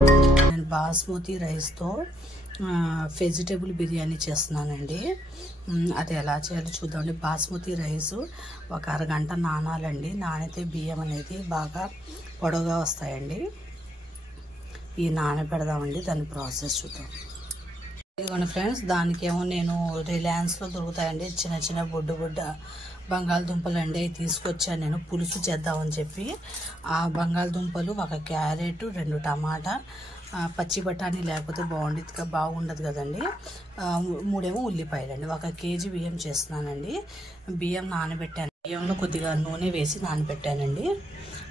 నేను బాస్మతి రైస్తో వెజిటేబుల్ బిర్యానీ చేస్తున్నానండి. అది ఎలా చేయాలో చూద్దామండి. బాస్మతి రైస్ ఒక అరగంట నానాలండి. నానితే బియ్యం అనేది బాగా పొడవుగా వస్తాయండి. ఈ నానబెడదామండి. దాని ప్రాసెస్ చూద్దాం. ఇదిగోండి ఫ్రెండ్స్, దానికేమో నేను రిలయన్స్లో దొరుకుతాయండి చిన్న చిన్న బొడ్డు బంగాళదుంపలు అండి. అవి తీసుకొచ్చాను నేను పులుసు చేద్దామని చెప్పి. ఆ బంగాళదుంపలు, ఒక క్యారెట్, 2 టమాటా, పచ్చి బఠానీ లేకపోతే బాగుండదు కదండి. 3 ఉల్లిపాయలు అండి. 1 కేజీ బియ్యం చేస్తున్నానండి. బియ్యం నానబెట్టాను. బియ్యంలో కొద్దిగా నూనె వేసి నానబెట్టానండి.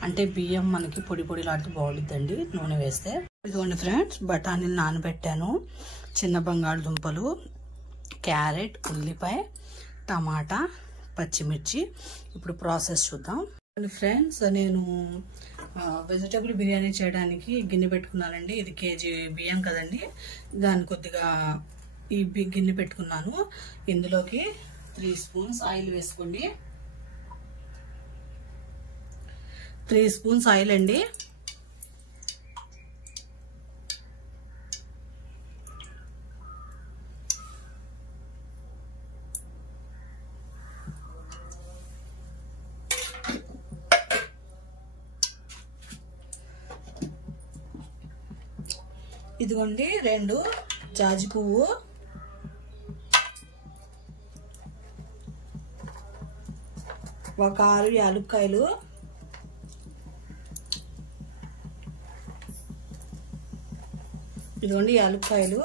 అంటే బియ్యం మనకి పొడిలాడుతూ బాగుంటుందండి నూనె వేస్తే. ఇదిగోండి ఫ్రెండ్స్, బఠానీలు నానబెట్టాను. చిన్న బంగాళదుంపలు, క్యారెట్, ఉల్లిపాయ, టమాటా, పచ్చిమిర్చి. ఇప్పుడు ప్రాసెస్ చూద్దాం ఫ్రెండ్స్. నేను వెజిటేబుల్ బిర్యానీ చేయడానికి గిన్నె పెట్టుకున్నానండి. ఇది కేజీ బియ్యం కదండి. దాన్ని కొద్దిగా ఈ గిన్నె పెట్టుకున్నాను. ఇందులోకి 3 స్పూన్స్ ఆయిల్ వేసుకోండి. 3 స్పూన్స్ ఆయిల్ అండి. ఇదిగోండి 2 జాజి పువ్వు, 6 యాలక్కాయలు, ఇదిగోండి యాలక్కాయలు,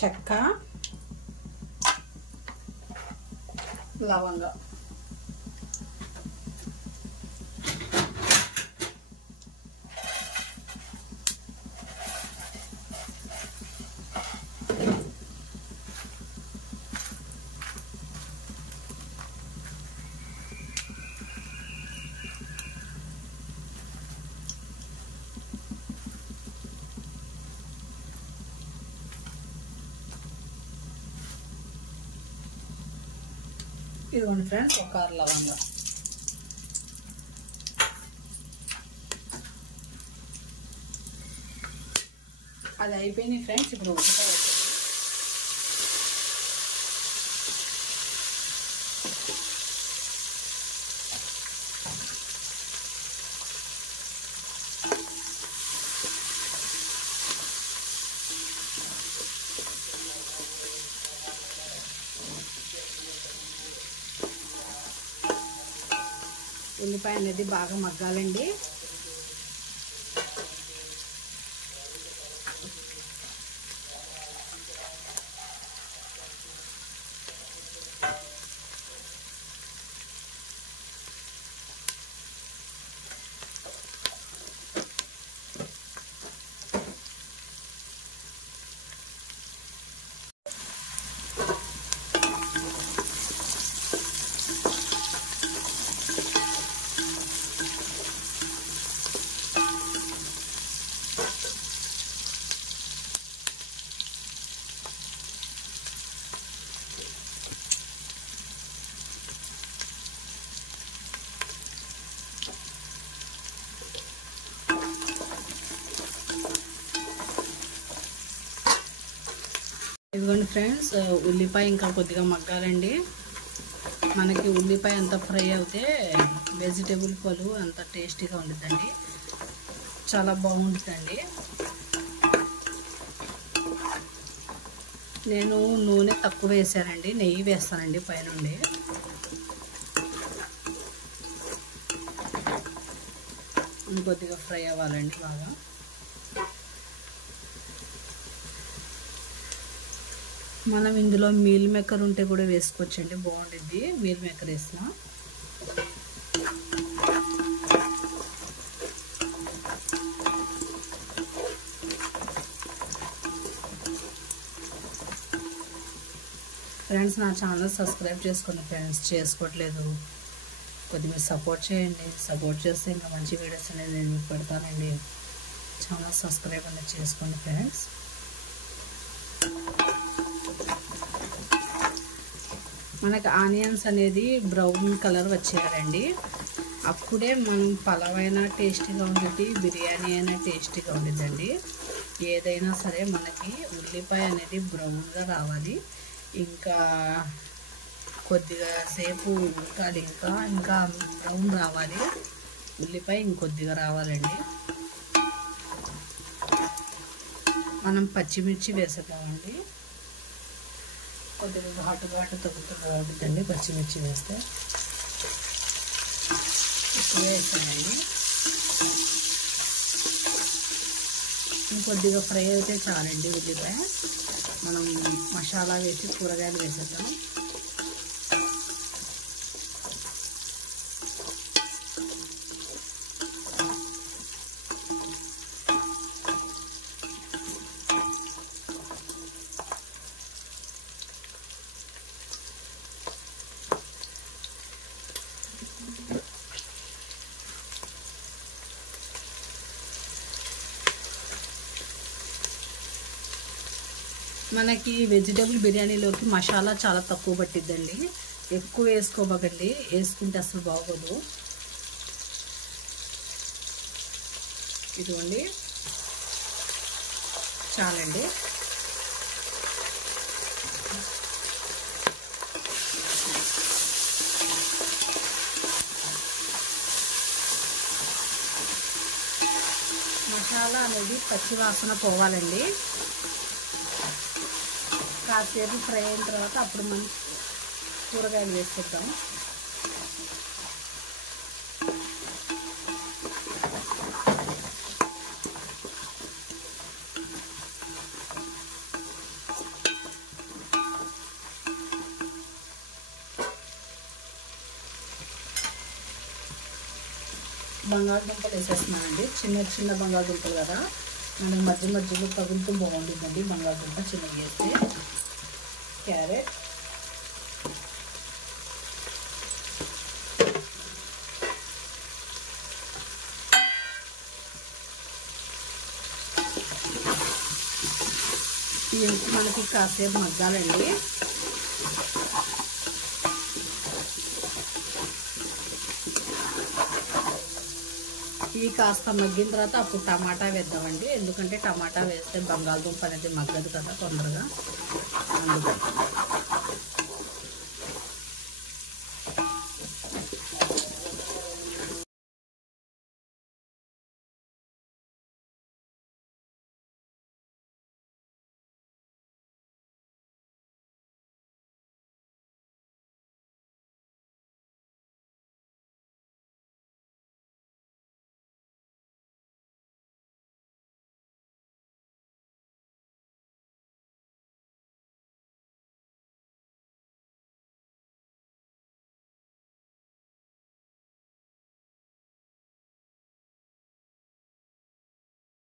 చెక్క, లవంగా. ఇదిగోండి ఫ్రెండ్స్, 1 లవంగా. అది అయిపోయింది ఫ్రెండ్స్. ఇప్పుడు ఉల్లిపాయ అనేది బాగా మగ్గాలండి. ఇదిగోండి ఫ్రెండ్స్, ఉల్లిపాయ ఇంకా కొద్దిగా మగ్గాలండి. మనకి ఉల్లిపాయ అంత ఫ్రై అవుతే వెజిటేబుల్ పలు అంత టేస్టీగా ఉంటుందండి. చాలా బాగుంటుందండి. నేను నూనె తక్కువ వేసానండి, నెయ్యి వేస్తానండి పైనుండి. కొద్దిగా ఫ్రై అవ్వాలండి బాగా. మనం ఇందులో మీల్ మేకర్ ఉంటే కూడా వేసుకోవచ్చండి, బాగుంటుంది. మీల్ మేకర్ వేసిన ఫ్రెండ్స్. నా ఛానల్ సబ్స్క్రైబ్ చేసుకోండి ఫ్రెండ్స్, చేసుకోవట్లేదు. కొద్దిగా సపోర్ట్ చేయండి. సపోర్ట్ చేస్తే ఇంకా మంచి వీడియోస్ అనేది నేను పెడతానండి. ఛానల్ సబ్స్క్రైబ్ అనేది చేసుకోండి ఫ్రెండ్స్. మనకి ఆనియన్స్ అనేది బ్రౌన్ కలర్ వచ్చేయాలండి. అప్పుడే మనం పలావైన టేస్టీగా ఉండేది, బిర్యానీ అయినా టేస్టీగా ఉండేదండి. ఏదైనా సరే మనకి ఉల్లిపాయ అనేది బ్రౌన్గా రావాలి. ఇంకా కొద్దిగా సేపు ఉడకాలి. ఇంకా బ్రౌన్ రావాలి. ఉల్లిపాయ ఇంకొద్దిగా రావాలండి. మనం పచ్చిమిర్చి వేసేద్దామండి. కొద్దిగా ఘాటు తగ్గుతుంది బాగుంటుందండి పచ్చిమిర్చి వేస్తే. ఎక్కువ వేసానండి. ఇంకొద్దిగా ఫ్రై అయితే చాలండి ఉల్లిపాయ. మనం మసాలా వేసి కూరగాయలు వేసేద్దాం. మనకి వెజిటేబుల్ బిర్యానీలోకి మసాలా చాలా తక్కువ పట్టిద్దండి. ఎక్కువ వేసుకోబకండి, వేసుకుంటే అసలు బాగోదు. ఇదిగోండి చాలండి. మసాలా అనేది పచ్చి వాసన పోవాలండి. కాసేపు ఫ్రై అయిన తర్వాత అప్పుడు మనం కూరగాయలు వేసుకుంటాం. బంగాళదుంపలు వేసేస్తున్నానండి. చిన్న బంగాళదుంపలు కదా, మనకి మధ్యలో తగులుతూ బాగుంటుందండి బంగాళదుంప చిన్నగా వేస్తే. క్యారెట్, ఇవి మనకి కాసేపు మగ్గాలండి. ఇవి కాస్త మగ్గిన తర్వాత అప్పుడు టమాటా వేద్దామండి. ఎందుకంటే టమాటా వేస్తే బంగాళదుంప అనేది మగ్గదు కదా తొందరగా, అందుకని.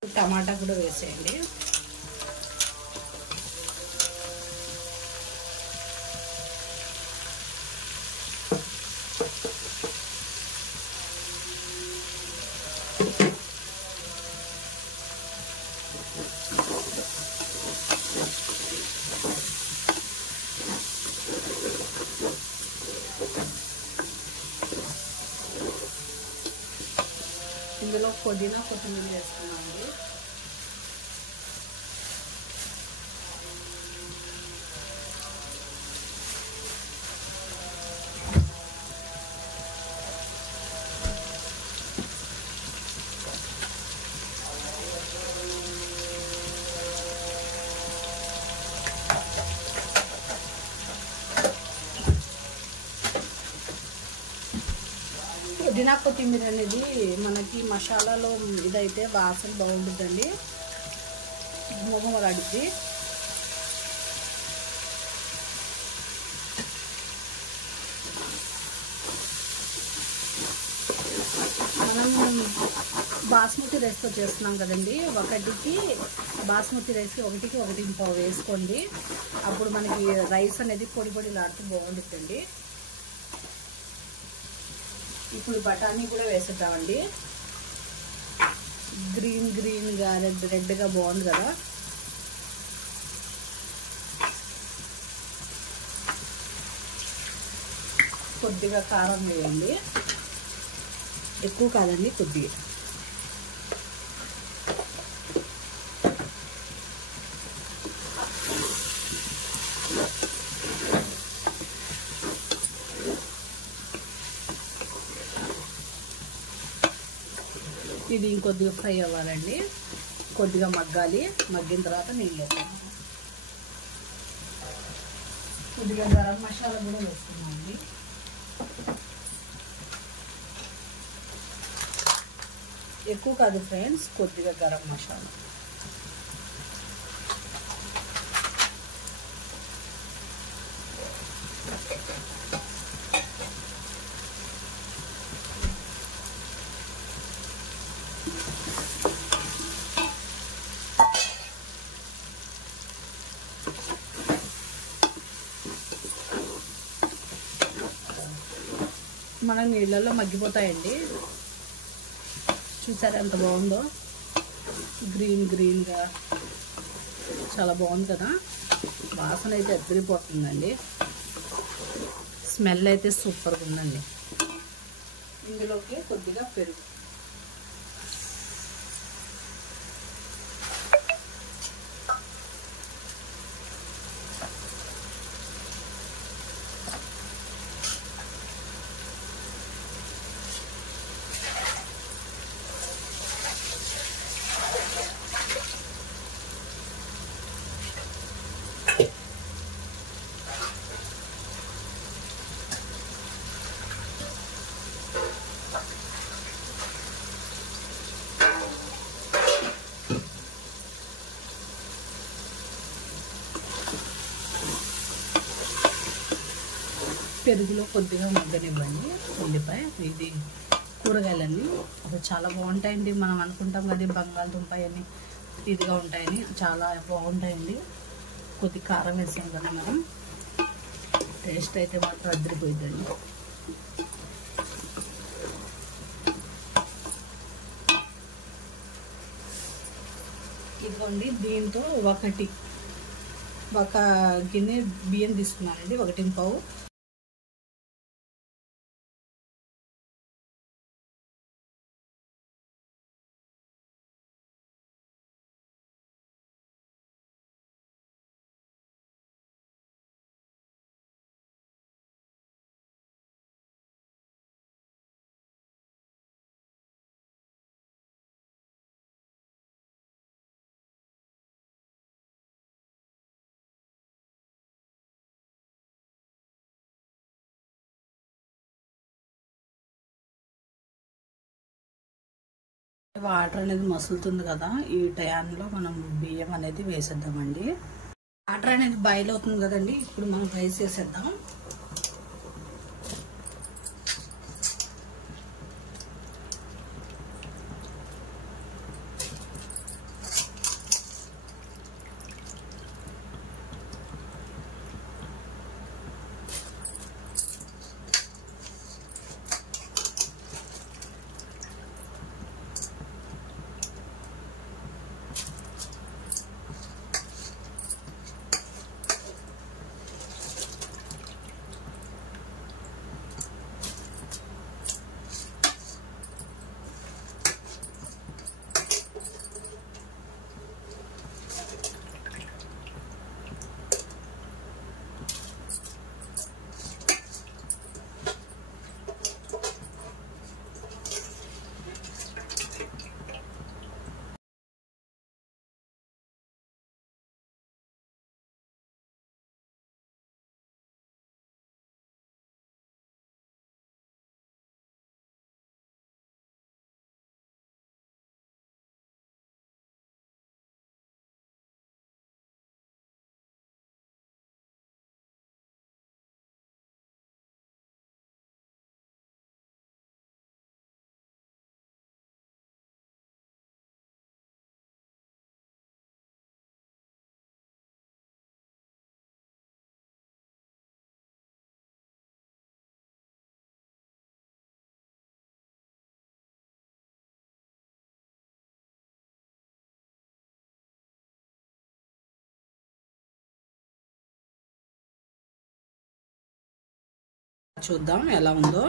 టమాటా కూడా వేసేయండి. ఇందులో పుదీనా కొత్తిమీర వేసుకున్నామండి. పుదీనా కొత్తిమీర అనేది మనకి మసాలాలో ఇదైతే వాసన బాగుంటుందండి, మొగమలాడిద్ది. మనం బాస్మతి రైస్తో చేస్తున్నాం కదండి, బాస్మతి రైస్కి ఒకటికి 1.5 వేసుకోండి. అప్పుడు మనకి రైస్ అనేది పొడిలాడుతూ బాగుంటుందండి. ఇప్పుడు బఠానీ కూడా వేసేద్దామండి. గ్రీన్గా రెడ్గా బాగుంది కదా. కొద్దిగా కారం వేయండి, ఎక్కువ కాదండి, కొద్దిగా. ఇది ఇంకొద్దిగా ఫ్రై అవ్వాలండి, కొద్దిగా మగ్గాలి. మగ్గిన తర్వాత నీళ్ళు వేస్తాం. కొద్దిగా గరం మసాలా కూడా వేస్తున్నామండి. ఎక్కువ కాదు ఫ్రెండ్స్, కొద్దిగా గరం మసాలా. మన నీళ్ళల్లో మగ్గిపోతాయండి. చూసారా ఎంత బాగుందో, గ్రీన్గా చాలా బాగుంది కదా. వాసన అయితే అద్దరిపోతుందండి, స్మెల్ అయితే సూపర్గా ఉందండి. ఇందులోకి కొద్దిగా పెరుగు, పెరుగులో కొద్దిగా మగ్గనివ్వండి. ఉల్లిపాయ, ఇది కూరగాయలన్నీ అవి చాలా బాగుంటాయండి. మనం అనుకుంటాం కదా బంగాళదుంప అన్నీ ఇదిగా ఉంటాయని, చాలా బాగుంటాయండి. కొద్ది కారం వేసాం కదా మనం, టేస్ట్ అయితే మాత్రం అద్దరిపోయిందండి. ఇదిగోండి, దీంతో ఒక గిన్నె బియ్యం తీసుకున్నానండి, 1 పావు. వాటర్ అనేది మసులుతుంది కదా, ఈ టైంలో మనం బియ్యం అనేది వేసేద్దామండి. వాటర్ అనేది బాయిల్ అవుతుంది కదండి, ఇప్పుడు మనం రైస్ వేసేద్దాం. చూద్దాం ఎలా ఉందో.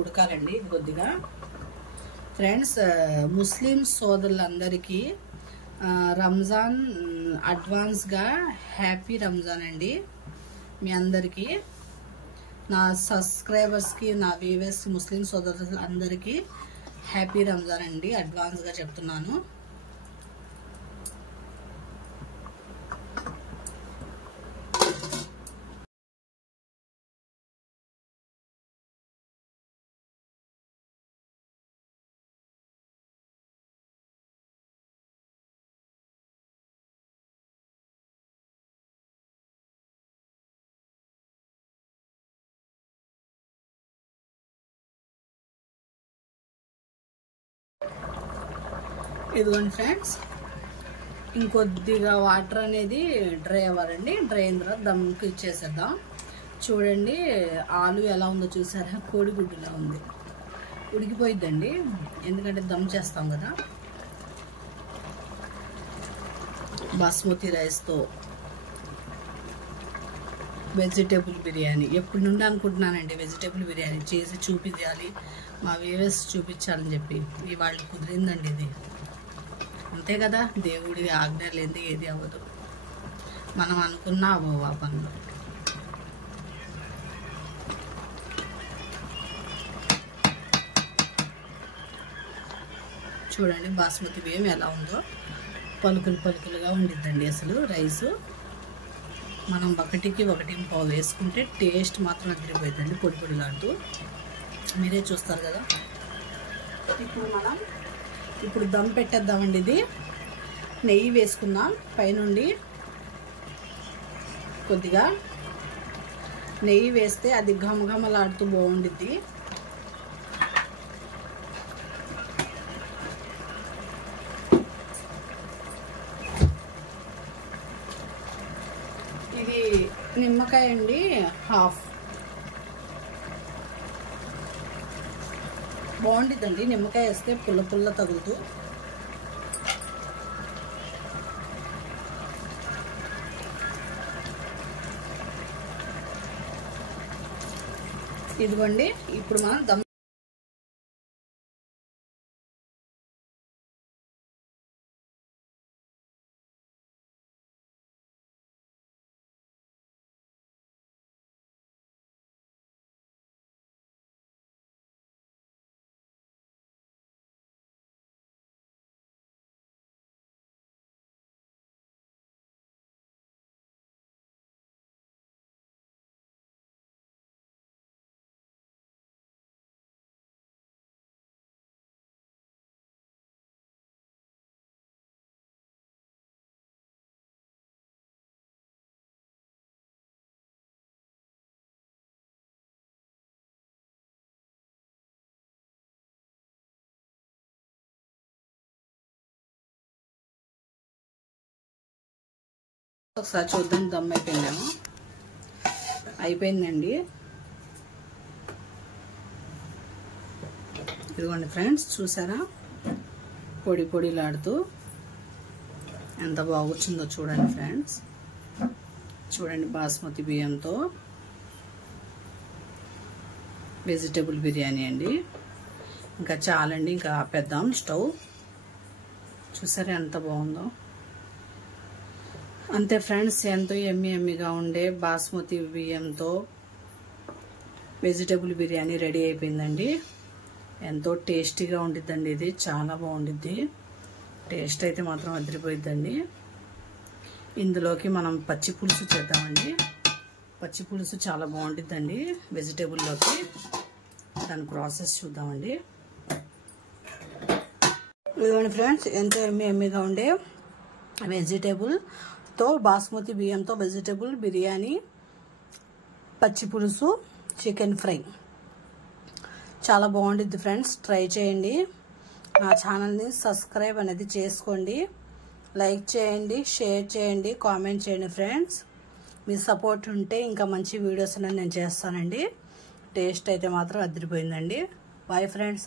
ఉడకాలండి ఇది కొద్దిగా. ఫ్రెండ్స్, ముస్లిం సోదరులందరికీ రంజాన్ అడ్వాన్స్గా హ్యాపీ రంజాన్ అండి. మీ అందరికీ, నా సబ్స్క్రైబర్స్కి, నా వ్యూవర్స్, ముస్లిం సోదరులందరికీ హ్యాపీ రంజాన్ అండి. అడ్వాన్స్గా చెప్తున్నాను. ఇదిగోండి ఫ్రెండ్స్, ఇంకొద్దిగా వాటర్ అనేది డ్రై అవ్వాలండి. డ్రై అయిన తర్వాత దమ్కి ఇచ్చేసేద్దాం. చూడండి ఆలు ఎలా ఉందో చూసారా, కోడిగుడ్డులా ఉంది. ఉడికిపోయిద్దండి, ఎందుకంటే దమ్ చేస్తాం కదా. బాస్మతి రైస్తో వెజిటేబుల్ బిర్యానీ ఎప్పటి నుండి అనుకుంటున్నానండి. వెజిటేబుల్ బిర్యానీ చేసి చూపించాలి, మా వ్యూవర్స్ చూపించాలని చెప్పి ఇవాళ కుదిరిందండి. ఇది అంతే కదా, దేవుడి ఆజ్ఞ లేనిది ఏది అవ్వదు. మనం అనుకున్నా అవ్వవు ఆ పనులు. చూడండి బాస్మతి బియ్యం ఎలా ఉందో, పలుకులు పలుకులుగా ఉండిద్దండి అసలు రైసు. మనం ఒకటికి 1.5 వేసుకుంటే టేస్ట్ మాత్రం అదిరిపోయిందండి, పొడి పొడిలాడుతూ. మీరే చూస్తారు కదా. ఇప్పుడు దమ్ పెట్టేద్దామండి. ఇది నెయ్యి వేసుకుందాం పైనుండి. కొద్దిగా నెయ్యి వేస్తే అది ఘమఘమలాడుతూ బాగుండిద్ది. ఇది నిమ్మకాయ అండి, హాఫ్. బాగుండిద్దండి నిమ్మకాయ వేస్తే, పుల్ల పుల్ల తగులుతూ. ఇదిగోండి, ఇప్పుడు మనం దమ్ ఒకసారి చూద్దాం. దమ్ అయిపోయిందేమో. అయిపోయిందండి. ఇదిగోండి ఫ్రెండ్స్, చూసారా పొడి పొడిలాడుతూ ఎంత బాగుందో చూడండి ఫ్రెండ్స్. చూడండి బాస్మతి బియ్యంతో వెజిటేబుల్ బిర్యానీ అండి. ఇంకా చాలండి, ఇంకా ఆపేద్దాం స్టవ్. చూసారా ఎంత బాగుందో. అంతే ఫ్రెండ్స్, ఎంతో ఎమ్మిగా ఉండే బాస్మతి బియ్యంతో వెజిటేబుల్ బిర్యానీ రెడీ అయిపోయిందండి. ఎంతో టేస్టీగా ఉండిద్దండి. ఇది చాలా బాగుండిద్ది. టేస్ట్ అయితే మాత్రం అదిరిపోయిద్దండి. ఇందులోకి మనం పచ్చి పులుసు చేద్దామండి. పచ్చి పులుసు చాలా బాగుండిద్దండి వెజిటేబుల్లోకి. దాని ప్రాసెస్ చూద్దామండి. ఇదిగోండి ఫ్రెండ్స్, ఎంతో ఎమ్మిగా ఉండే వెజిటేబుల్తో బాస్మతి బియ్యంతో వెజిటేబుల్ బిర్యానీ, పచ్చి పులుసు, చికెన్ ఫ్రై చాలా బాగుండిద్ది ఫ్రెండ్స్. ట్రై చేయండి. నా ఛానల్ని సబ్స్క్రైబ్ అనేది చేసుకోండి, లైక్ చేయండి, షేర్ చేయండి, కామెంట్ చేయండి ఫ్రెండ్స్. మీ సపోర్ట్ ఉంటే ఇంకా మంచి వీడియోస్ అనేది నేను చేస్తానండి. టేస్ట్ అయితే మాత్రం అదిరిపోయిందండి. Bye friends.